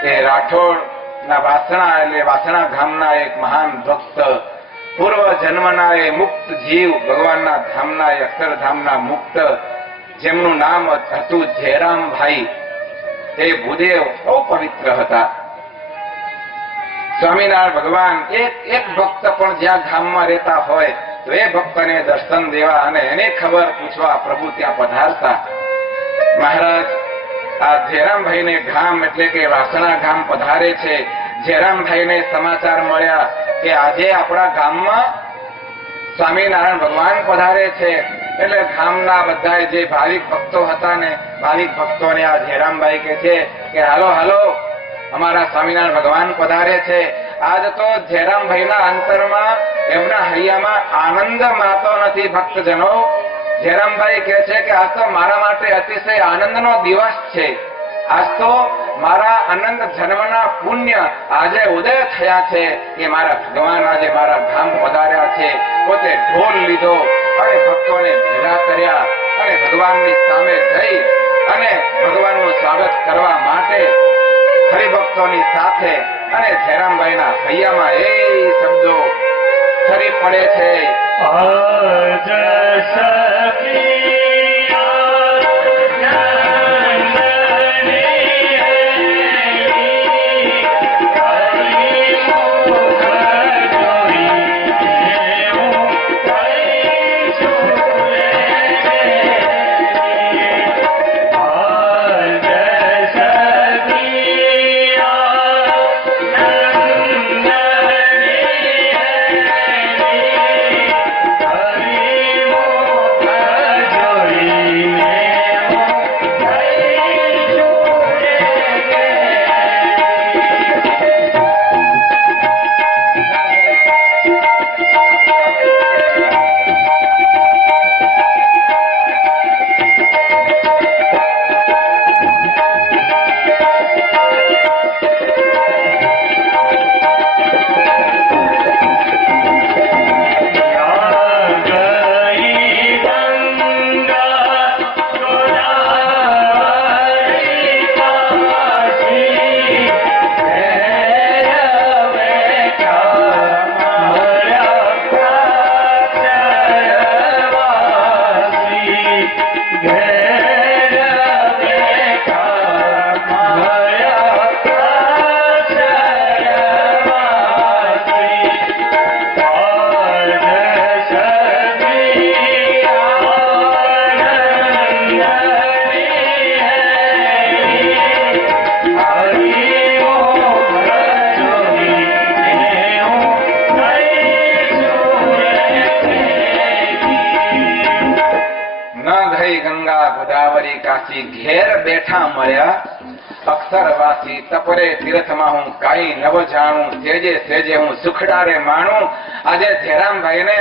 એ રાઠોડના વાસણા એટલે વાસણા ગામના એક મહાન ભક્ત પૂર્વ જન્મના એ મુક્ત જીવ ભગવાનના ધામના એ અક્ષરધામના મુક્ત જેમનું નામ હતું જયરામભાઈ એ ભૂદેવ બહુ પવિત્ર હતા. સ્વામિનારાયણ ભગવાન એક ભક્ત પણ જ્યાં ગામમાં રહેતા હોય તો એ ભક્તને દર્શન દેવા અને એને ખબર પૂછવા પ્રભુ ત્યાં પધારતા. મહારાજ આ જયરામભાઈને ગામ એટલે કે વાસણા ગામ પધારે છે. જયરામભાઈને સમાચાર મળ્યા કે આજે આપણા ગામમાં સ્વામિનારાયણ ભગવાન પધારે છે. એટલે ગામના બધા જે ભાવિક ભક્તો હતા ને ભાવિક ભક્તોને આ જયરામભાઈ કે છે કે હાલો હાલો અમારા સ્વામિનારાયણ ભગવાન પધારે છે. આજ તો જયરામભાઈના અંતરમાં એમના હૈયામાં આનંદ માતો નથી. ભક્તજનો જયરામભાઈ કહે છે કે આજ તો મારા માટે અતિશય આનંદનો દિવસ છે. આજ તો મારા અનંત જન્મના પુણ્ય આજે ઉદય થયા છે કે મારા ભગવાન આજે મારા ધામ પધાર્યા છે. પોતે ઢોલ લીધો અને ભક્તોને ભેગા કર્યા અને ભગવાનની સામે જઈ અને ભગવાનનું સ્વાગત કરવા માટે હરિભક્તોની સાથે અને જયરામભાઈના હૈયામાં એ શબ્દો ફરી પડે છે. ઘેર બેઠા મળ્યા અક્ષરવાસી તપરે તીર્થમાં હું કાંઈ નવ જાણું સેજે સેજે હું સુખડારે માણું. આજે જયરામભાઈને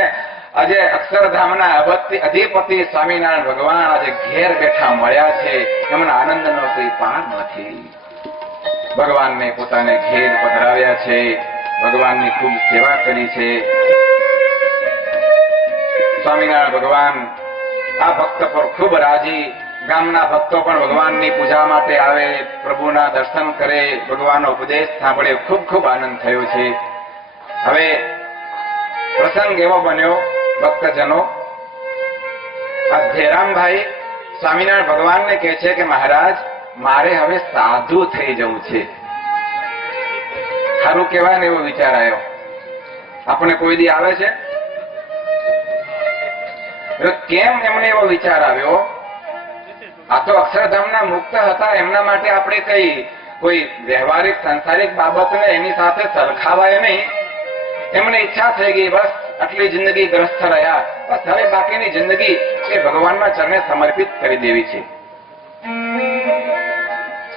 આજે અક્ષરધામના અધિપતિ સ્વામિનારાયણ ભગવાન આજે ઘેર બેઠા મળ્યા છે. એમના આનંદનો કોઈ પાર નથી. ભગવાનને પોતાને ઘેર પધરાવ્યા છે. ભગવાનની ખૂબ સેવા કરી છે. સ્વામિનારાયણ ભગવાન આ ભક્ત પર ખૂબ રાજી. ગામના ભક્તો પણ ભગવાનની પૂજા માટે આવે, પ્રભુના દર્શન કરે, ભગવાનનો ઉપદેશ સાંભળે. ખૂબ ખૂબ આનંદ થયો છે. હવે પ્રસંગ એવો બન્યો ભક્તજનો, આ જયરામભાઈ સ્વામિનારાયણ ભગવાનને કહે છે કે મહારાજ મારે હવે સાધુ થઈ જવું છે. સારું કહેવાય ને એવો વિચાર આવ્યો. આપણે કોઈ દી આવે છે? કેમ એમને એવો વિચાર આવ્યો? આ તો અક્ષરધામના મુક્ત હતા, એમના માટે આપણે કઈ કોઈ વ્યવહારિક સંસારિક બાબતને એની સાથે સરખાવાય નહીં. એમને ઈચ્છા થઈ ગઈ બસ આટલી જિંદગી ગ્રસ્ત રહ્યા, બસ હવે બાકીની જિંદગી એ ભગવાનના ચરણે સમર્પિત કરી દેવી છે.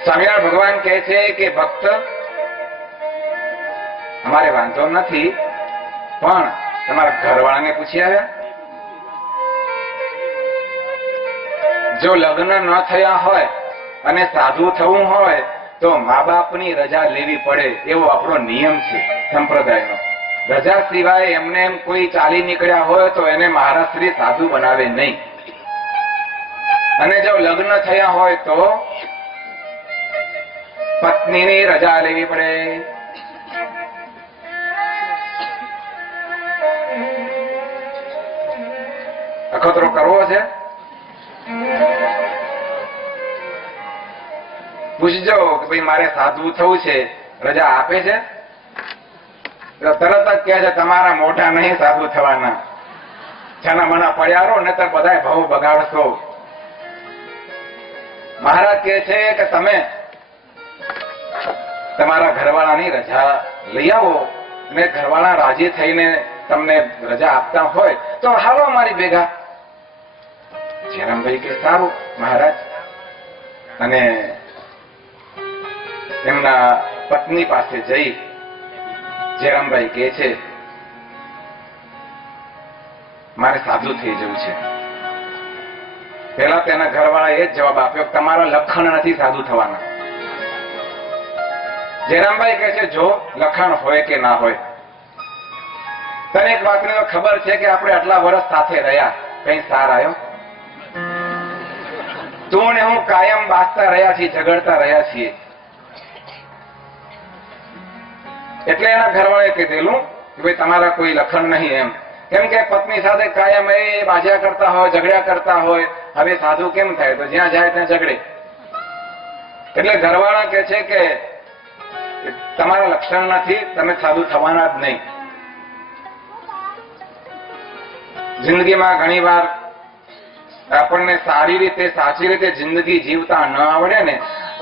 સ્વામિનારાયણ ભગવાન કહે છે કે ભક્ત અમારે વાંધો નથી, પણ તમારા ઘરવાળાને પૂછી આવ્યા? જો લગ્ન ન થયા હોય અને સાધુ થવું હોય તો મા બાપની રજા લેવી પડે, એવો આપણો નિયમ છે સંપ્રદાયનો. રજા સિવાય એમને એમ કોઈ ચાલી નીકળ્યા હોય તો એને મહારાજ શ્રી સાધુ બનાવે નહીં. અને જો લગ્ન થયા હોય તો પત્નીની રજા લેવી પડે. અખતરો કરવો છે? પૂછજો કે ભાઈ મારે સાધુ થવું છે, રજા આપે છે? તરત જ કહે છે તમારા મોઢા નહીં સાધુ થવાના, છાના મના પડ્યા રહો, નહીતર બધા ભાવ બગાડશો. મહારાજ કહે છે કે તમે તમારા ઘરવાળાની રજા લઈ આવો, અને ઘરવાળા રાજી થઈને તમને રજા આપતા હોય તો હાલો અમારી ભેગા. જયરામભાઈ કે સારું મહારાજ. અને એમના પત્ની પાસે જઈ જયરામભાઈ કહે છે મારે સાધુ થઈ જવું છે. પેલા તેના ઘરવાળા એ જ જવાબ આપ્યો તમારા લખણ નથી સાધુ થવાના. જયરામભાઈ કહે છે જો લખણ હોય કે ના હોય, તને એક વાતની ખબર છે કે આપણે આટલા વર્ષ સાથે રહ્યા, કઈ સાર આવ્યો? તું ને હું કાયમ બાજતા રહ્યા છીએ, ઝઘડતા રહ્યા છીએ. એટલે એના ઘરવાળાએ કીધેલું કે ભાઈ તમારા કોઈ લખણ નહીં એમ. કેમ કે પત્ની સાથે કાયમ એ બાજ્યા કરતા હોય, ઝઘડ્યા કરતા હોય, હવે સાધુ કેમ થાય? તો જ્યાં જાય ત્યાં ઝઘડે. એટલે ઘરવાળા કે છે કે તમારા લક્ષણ નથી, તમે સાધુ થવાના જ નહીં. જિંદગીમાં ઘણી વાર આપણને સારી રીતે સાચી રીતે જિંદગી જીવતા ન આવડે ને,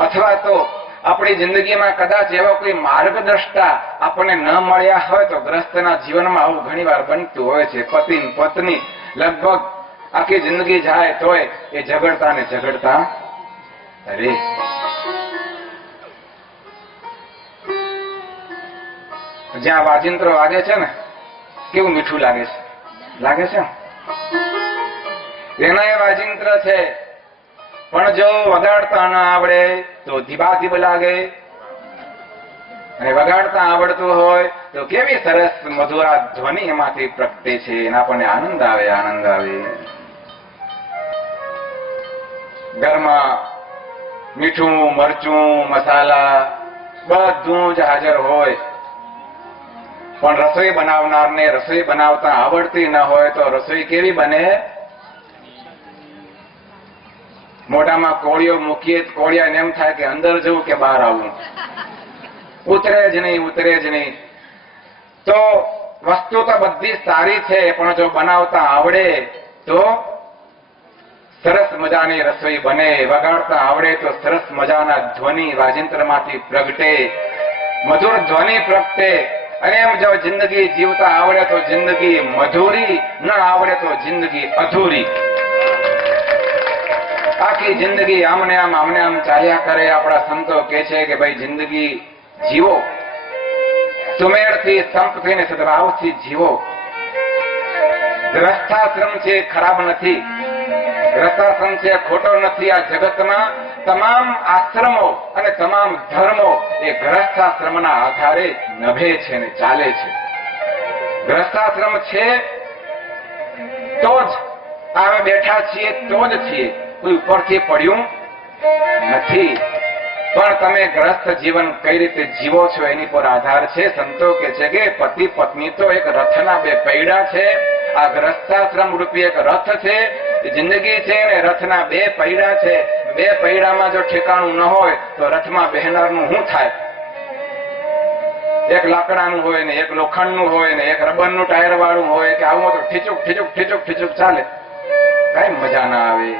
અથવા તો આપણી જિંદગીમાં કદાચ એવો કોઈ માર્ગદ્રષ્ટા આપણને ન મળ્યા હોય તો ગ્રસ્તના જીવનમાં આવું ઘણી વાર બનતું હોય છે. પતિ પત્ની લગભગ આખી જિંદગી જાય તોય એ ઝઘડતા ને ઝઘડતા રહે. જ્યાં વાજિંત્રો વાગે છે ને કેવું મીઠું લાગે છે, લાગે છે એના એ વાજિંત્ર છે, પણ જો વગાડતા ન આવડે તો ધીબા ધીબ લાગે, અને વગાડતા આવડતું હોય તો કેવી સરસ મધુરા ધ્વનિ એમાંથી પ્રગટે છે, એના આપણને આનંદ આવે, આનંદ આવે. ઘરમાં મીઠું મરચું મસાલા બધું જ હાજર હોય, પણ રસોઈ બનાવનારને રસોઈ બનાવતા આવડતી ન હોય તો રસોઈ કેવી બને? મોઢામાં કોળિયો મૂકીએ, કોળિયાને એમ થાય કે અંદર જવું કે બહાર આવવું, ઉતરે જ નહીં, ઉતરે જ નહીં. તો વસ્તુ તો બધી સારી છે, પણ જો બનાવતા આવડે તો સરસ મજાની રસોઈ બને, વગાડતા આવડે તો સરસ મજાના ધ્વનિ વાજિંત્રમાંથી પ્રગટે, મધુર ધ્વનિ પ્રગટે. અને એમ જો જિંદગી જીવતા આવડે તો જિંદગી મધુરી, ન આવડે તો જિંદગી અધૂરી. આખી જિંદગી આમને આમ ચાલ્યા કરે. આપણા સંતો કહે છે કે ભાઈ જિંદગી જીવો, સુમેળથી સંપ થઈને સદભાવથી જીવો. ગ્રસ્થાશ્રમ છે ખરાબ નથી, ગ્રસ્થાશ્રમ છે ખોટો નથી. આ જગતમાં તમામ આશ્રમો અને તમામ ધર્મો એ ગ્રસ્થાશ્રમના આધારે નભે છે ને ચાલે છે. ગ્રસ્થાશ્રમ છે તો જ અમે બેઠા છીએ, તો જ છીએ, કોઈ ઉપરથી પડ્યું નથી. પણ તમે ગ્રસ્થ જીવન કઈ રીતે જીવો છો એની પર આધાર છે. સંતો કે છે કે પતિ પત્ની તો એક રથના બે પૈડા છે. આ ગ્રસ્થાશ્રમ રૂપી એક રથ છે, જિંદગી છે ને રથના બે પૈડા છે. બે પૈડામાં જો ઠેકાણું ન હોય તો રથમાં બેહનારનું શું થાય? એક લાકડાનું હોય ને એક લોખંડનું હોય ને એક રબરનું ટાયર વાળું હોય કે આવું તો ઠીચુક ઠીચુક ઠીચુક ઠીચુક ચાલે, કઈ મજા ના આવે.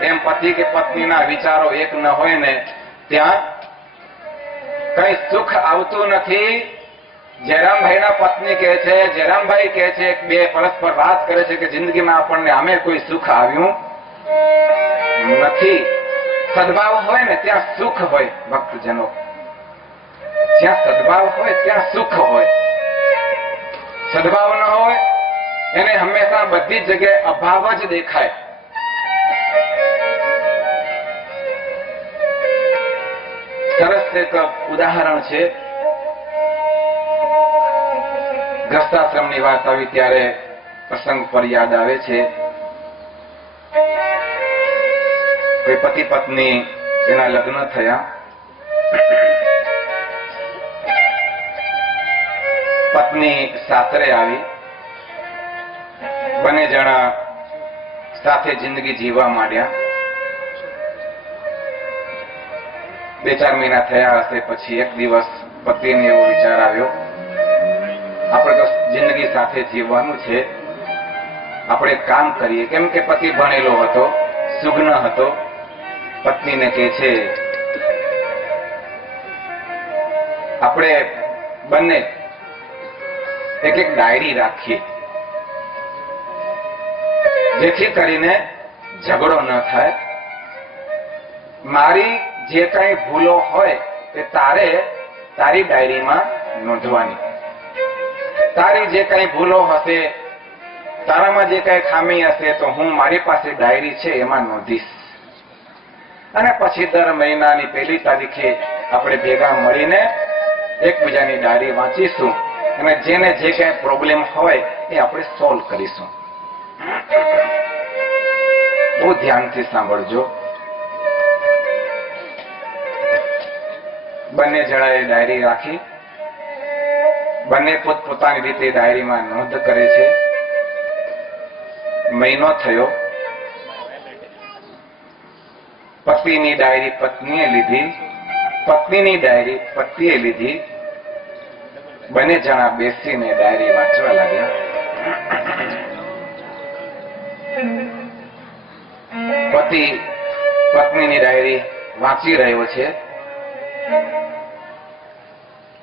એમ પતિ કે પત્નીના વિચારો એક ન હોય ને ત્યાં કઈ સુખ આવતું નથી. જયરામભાઈના પત્ની કહે છે, જયરામભાઈ કહે છે, બે પરસ્પર વાત કરે છે કે જિંદગીમાં આપણને આમે કોઈ સુખ આવ્યું નથી. સદભાવ હોય ને ત્યાં સુખ હોય ભક્તજનો, જ્યાં સદભાવ હોય ત્યાં સુખ હોય. સદભાવ ન હોય એને હંમેશા બધી જગ્યાએ અભાવ જ દેખાય. સરસ એક ઉદાહરણ છે. ગ્રસ્તાશ્રમની વાત આવી ત્યારે પ્રસંગ પર યાદ આવે છે. કોઈ પતિ પત્ની એના લગ્ન થયા, પત્ની સાસરે આવી, બંને જણા સાથે જિંદગી જીવવા માંડ્યા. 2-4 મહિના થયા હશે પછી એક દિવસ પતિને એવો વિચાર આવ્યો, આપણે તો જિંદગી સાથે જીવવાનું છે, આપણે એક કામ કરીએ. કેમ કે પતિ ભણેલો હતો, સુગ્ન હતો. પત્નીને કહે છે આપણે બંને એક ડાયરી રાખીએ, જેથી કરીને ઝઘડો ન થાય. મારી જે કઈ ભૂલો હોય તે તારે તારી ડાયરીમાં નોંધવાની, તારી જે કઈ ભૂલો હશે, તારામાં જે કઈ ખામી હશે તો હું મારી પાસે ડાયરી છે એમાં નોંધીશ. અને પછી દર મહિનાની 1લી તારીખે આપણે ભેગા મળીને એકબીજાની ડાયરી વાંચીશું અને જેને જે કઈ પ્રોબ્લેમ હોય એ આપણે સોલ્વ કરીશું. બહુ ધ્યાનથી સાંભળજો. બંને જણાએ ડાયરી રાખી, બંને પોતપોતાની રીતે ડાયરીમાં નોંધ કરે છે. મહિનો થયો, પતિની ડાયરી પત્નીએ લીધી, પત્નીની ડાયરી પતિએ લીધી. બંને જણા બેસીને ડાયરી વાંચવા લાગ્યા. પતિ પત્નીની ડાયરી વાંચી રહ્યો છે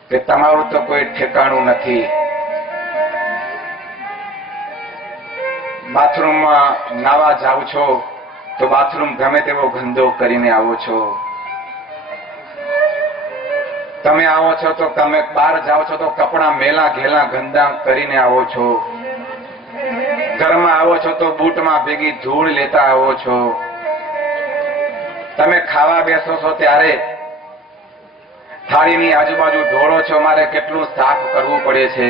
કે તમારું તો કોઈ ઠેકાણું નથી, બાથરૂમમાં નાવા જાવ છો તો બાથરૂમ ગમે તેવો ગંદો કરીને આવો છો, તમે આવો છો તો તમે બહાર જાઓ છો તો કપડા મેલા ઘેલા ગંદા કરીને આવો છો, ઘરમાં આવો છો તો બૂટમાં ભેગી ધૂળ લેતા આવો છો, તમે ખાવા બેસો છો ત્યારે થાળીની આજુબાજુ ઢોળો છો, મારે કેટલું સાફ કરવું પડે છે.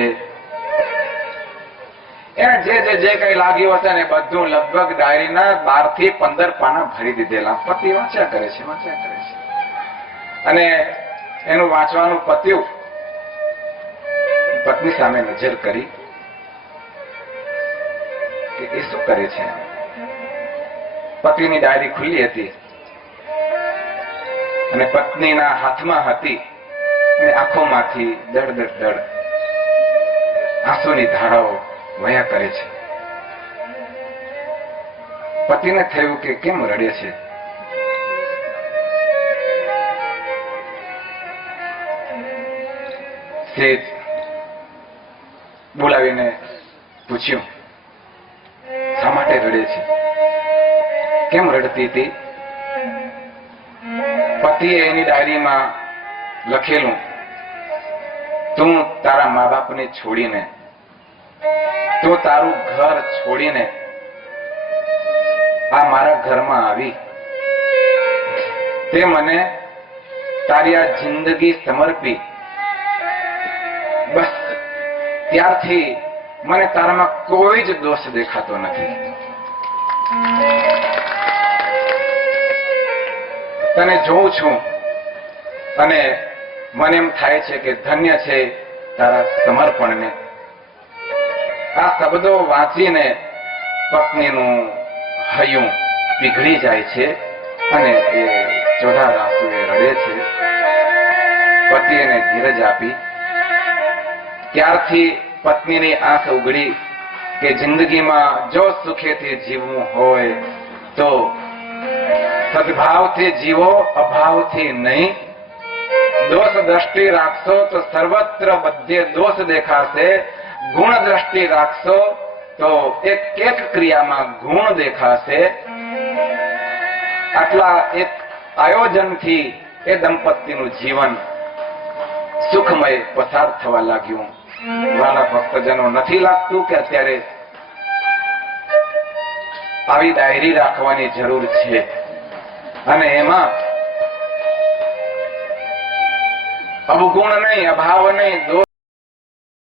એને જે કઈ લાગ્યું હશે ને બધું લગભગ ડાયરીના 12 થી 15 પાના ભરી દીધેલા. પતિ વાંચ્યા કરે છે. અને એનું વાંચવાનું પત્યું. પત્ની સામે નજર કરી કે એ શું કરે છે. પતિની ડાયરી ખુલ્લી હતી અને પત્નીના હાથમાં હતી અને આંખોમાંથી દડ આંસુની ધારાઓ વયા કરે છે. પતિને થયું કે કેમ રડે છે. સેજ બોલાવીને પૂછ્યું શા માટે રડે છે, કેમ રડતી હતી. પતિએ એની ડાયરીમાં લખેલું, તું તારા મા બાપને છોડીને, તું તારું ઘર છોડીને આ મારા ઘરમાં આવી, તે મને તારી આ જિંદગી સમર્પી, બસ ત્યારથી મને તારામાં કોઈ જ દોષ દેખાતો નથી. તને જોઉં છું અને મને એમ થાય છે કે ધન્ય છે તારા સમર્પણને. આ શબ્દો વાંચીને પત્નીનું હૈયું પીઘળી જાય છે અને એ ચોધાર આંસુએ રડે છે. પતિ એને ધીરજ આપી. ત્યારથી પત્નીની આંખ ઉઘડી કે જિંદગીમાં જો સુખેથી જીવવું હોય તો સદભાવથી જીવો, અભાવથી નહીં. દોષ દ્રષ્ટિ રાખશો તો સર્વત્ર બધે દોષ દેખાશે. ગુણ દ્રષ્ટિ રાખશો તો એક ક્રિયામાં ગુણ દેખાશે. આયોજનથી એ દંપતીનું જીવન સુખમય પસાર થવા લાગ્યું. વાલા ભક્તજનો, નથી લાગતું કે અત્યારે આવી ડાયરી રાખવાની જરૂર છે? અને એમાં અવગુણ નહીં, અભાવ નહીં, દોષ